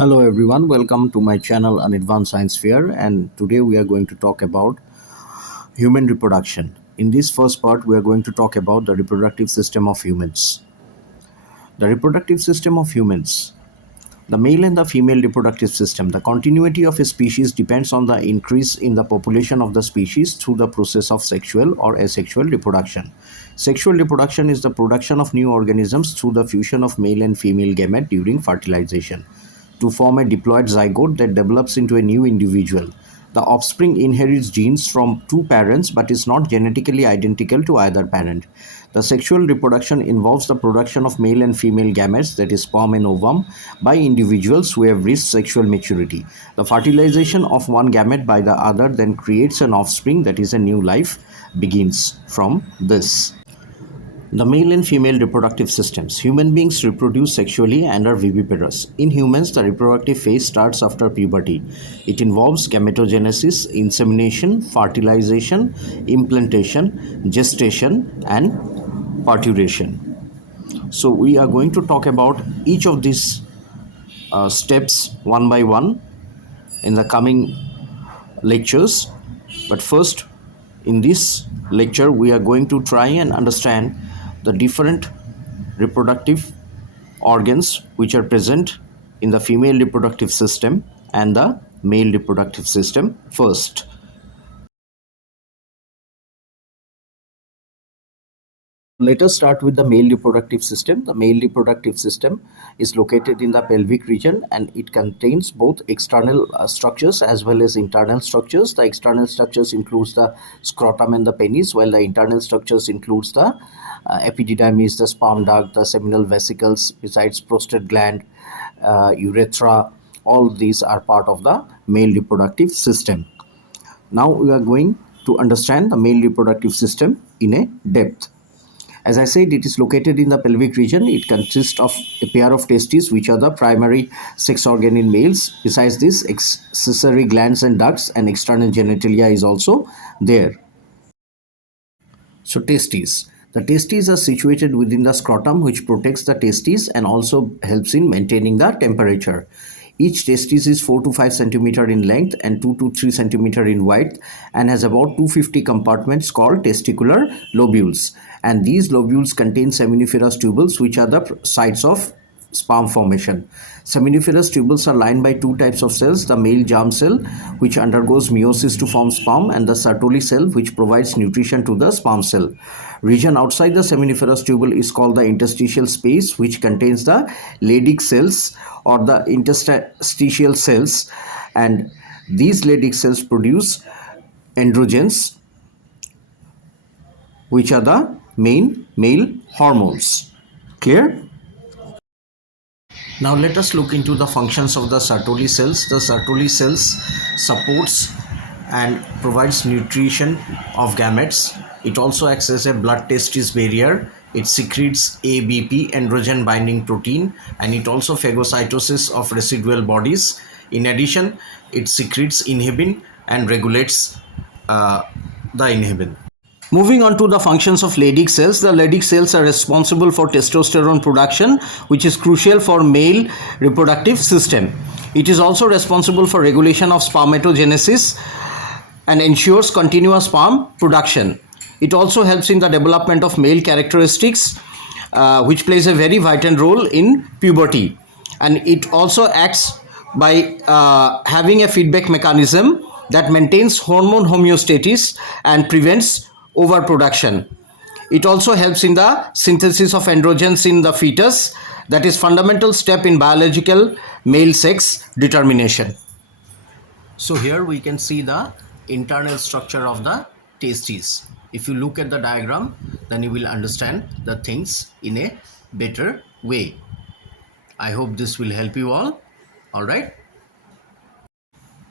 Hello everyone, welcome to my channel An Advanced Science Fair, and today we are going to talk about human reproduction. In this first part we are going to talk about the reproductive system of humans. The reproductive system of humans. The male and the female reproductive system. The continuity of a species depends on the increase in the population of the species through the process of sexual or asexual reproduction. Sexual reproduction is the production of new organisms through the fusion of male and female gamete during fertilization to form a diploid zygote that develops into a new individual. The offspring inherits genes from two parents but is not genetically identical to either parent. The sexual reproduction involves the production of male and female gametes, that is sperm and ovum, by individuals who have reached sexual maturity. The fertilization of one gamete by the other then creates an offspring, that is a new life begins from this. The male and female reproductive systems. Human beings reproduce sexually and are viviparous. In humans, the reproductive phase starts after puberty. It involves gametogenesis, insemination, fertilization, implantation, gestation, and parturition. So we are going to talk about each of these steps one by one in the coming lectures. But first, in this lecture, we are going to try and understand the different reproductive organs which are present in the female reproductive system and the male reproductive system first. Let us start with the male reproductive system. The male reproductive system is located in the pelvic region and it contains both external structures as well as internal structures. The external structures includes the scrotum and the penis, while the internal structures includes the epididymis, the sperm duct, the seminal vesicles, besides prostate gland, urethra. All these are part of the male reproductive system. Now we are going to understand the male reproductive system in a depth. As I said, it is located in the pelvic region. It consists of a pair of testes, which are the primary sex organ in males. Besides this, accessory glands and ducts and external genitalia is also there. So testes. The testes are situated within the scrotum, which protects the testes and also helps in maintaining the temperature. Each testis is 4 to 5 centimeter in length and 2 to 3 centimeter in width and has about 250 compartments called testicular lobules. And these lobules contain seminiferous tubules, which are the sites of sperm formation. Seminiferous tubules are lined by two types of cells: the male germ cell, which undergoes meiosis to form sperm, and the Sertoli cell, which provides nutrition to the sperm cell. Region outside the seminiferous tubule is called the interstitial space, which contains the Leydig cells or the interstitial cells, and these Leydig cells produce androgens, which are the main male hormones. Clear? Now let us look into the functions of the Sertoli cells. The Sertoli cells supports and provides nutrition of gametes. It also acts as a blood-testis barrier. It secretes ABP, androgen binding protein, and it also phagocytoses of residual bodies. In addition, it secretes inhibin and regulates the inhibin. Moving on to the functions of Leydig cells. The Leydig cells are responsible for testosterone production, which is crucial for male reproductive system. It is also responsible for regulation of spermatogenesis and ensures continuous sperm production. It also helps in the development of male characteristics, which plays a very vital role in puberty. And it also acts by having a feedback mechanism that maintains hormone homeostasis and prevents overproduction. It also helps in the synthesis of androgens in the fetus, that is fundamental step in biological male sex determination. So here we can see the internal structure of the testes. If you look at the diagram, then you will understand the things in a better way. I hope this will help you all. All right.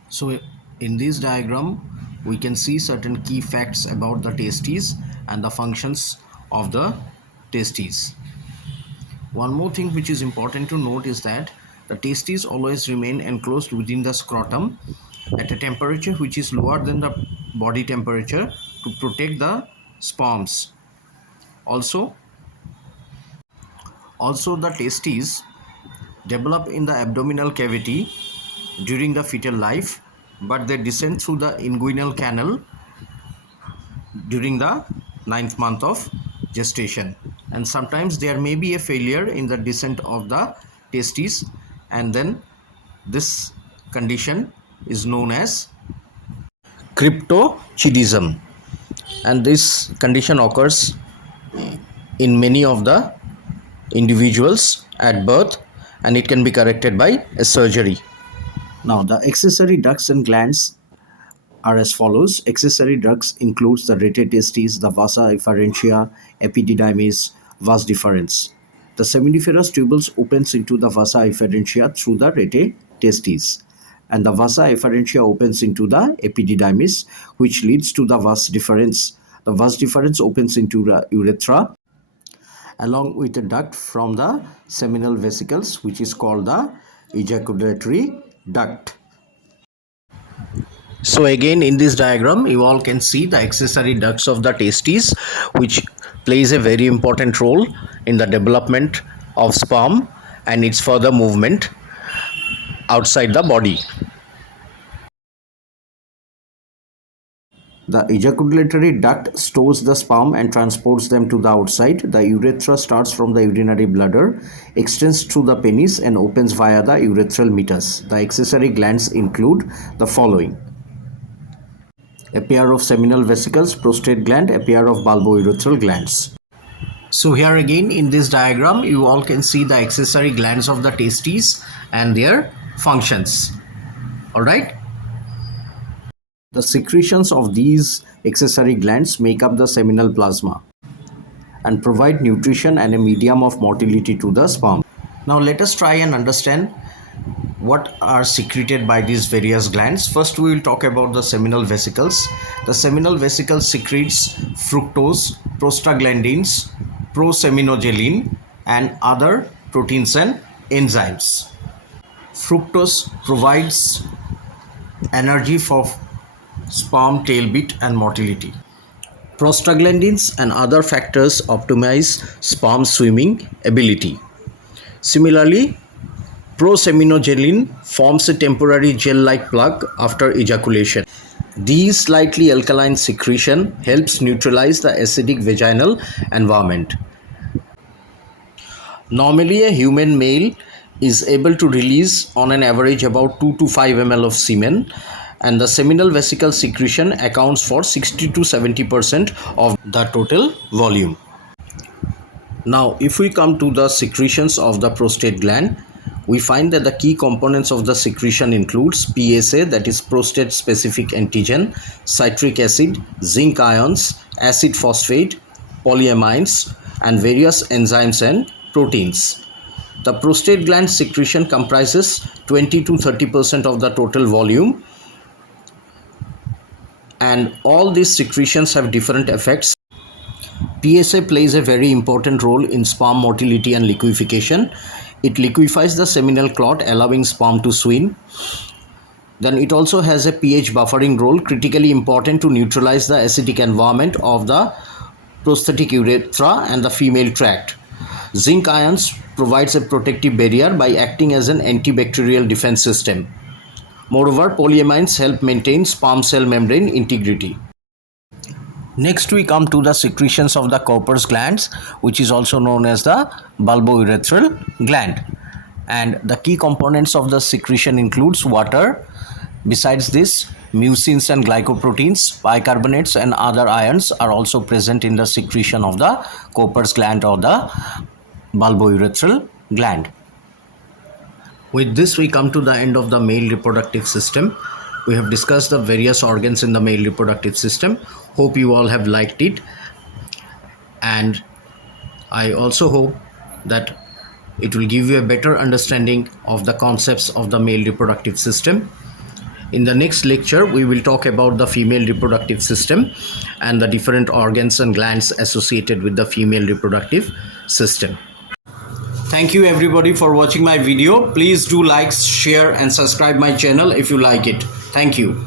So in this diagram, we can see certain key facts about the testes and the functions of the testes. One more thing which is important to note is that the testes always remain enclosed within the scrotum at a temperature which is lower than the body temperature to protect the sperms. Also the testes develop in the abdominal cavity during the fetal life, but they descend through the inguinal canal during the ninth month of gestation. And sometimes there may be a failure in the descent of the testes, and then this condition is known as cryptochidism, and this condition occurs in many of the individuals at birth, and it can be corrected by a surgery. Now, the accessory ducts and glands are as follows. Accessory ducts includes the rete testes, the vasa efferentia, epididymis, vas deferens. The seminiferous tubules opens into the vasa efferentia through the rete testes, and the vasa efferentia opens into the epididymis, which leads to the vas deferens. The vas deferens opens into the urethra along with a duct from the seminal vesicles, which is called the ejaculatory duct. So again, in this diagram you all can see the accessory ducts of the testes, which plays a very important role in the development of sperm and its further movement outside the body. The ejaculatory duct stores the sperm and transports them to the outside. The urethra starts from the urinary bladder, extends through the penis and opens via the urethral meatus. The accessory glands include the following: a pair of seminal vesicles, prostate gland, a pair of bulbourethral glands. So here again in this diagram you all can see the accessory glands of the testes and their functions. Alright. The secretions of these accessory glands make up the seminal plasma and provide nutrition and a medium of motility to the sperm. Now let us try and understand what are secreted by these various glands. First we will talk about the seminal vesicles. The seminal vesicles secretes fructose, prostaglandins, proseminogelin and other proteins and enzymes. Fructose provides energy for sperm tail beat and motility. Prostaglandins and other factors optimize sperm swimming ability. Similarly, proseminogelin forms a temporary gel-like plug after ejaculation. These slightly alkaline secretion helps neutralize the acidic vaginal environment. Normally, a human male is able to release on an average about 2 to 5 ml of semen, and the seminal vesicle secretion accounts for 60 to 70% of the total volume. Now, if we come to the secretions of the prostate gland, we find that the key components of the secretion includes PSA, that is prostate specific antigen, citric acid, zinc ions, acid phosphate, polyamines, and various enzymes and proteins. The prostate gland secretion comprises 20 to 30% of the total volume, and all these secretions have different effects. PSA plays a very important role in sperm motility and liquefaction. It liquefies the seminal clot, allowing sperm to swim. Then it also has a pH buffering role, critically important to neutralize the acidic environment of the prostatic urethra and the female tract. Zinc ions provides a protective barrier by acting as an antibacterial defense system. Moreover, polyamines help maintain sperm cell membrane integrity. Next we come to the secretions of the Cowper's glands, which is also known as the bulbourethral gland. And the key components of the secretion includes water. Besides this, mucins and glycoproteins, bicarbonates and other ions are also present in the secretion of the Cowper's gland or the bulbourethral gland. With this we come to the end of the male reproductive system. We have discussed the various organs in the male reproductive system. Hope you all have liked it, and I also hope that it will give you a better understanding of the concepts of the male reproductive system. In the next lecture, we will talk about the female reproductive system and the different organs and glands associated with the female reproductive system. Thank you everybody for watching my video. Please do like, share and subscribe my channel if you like it. Thank you.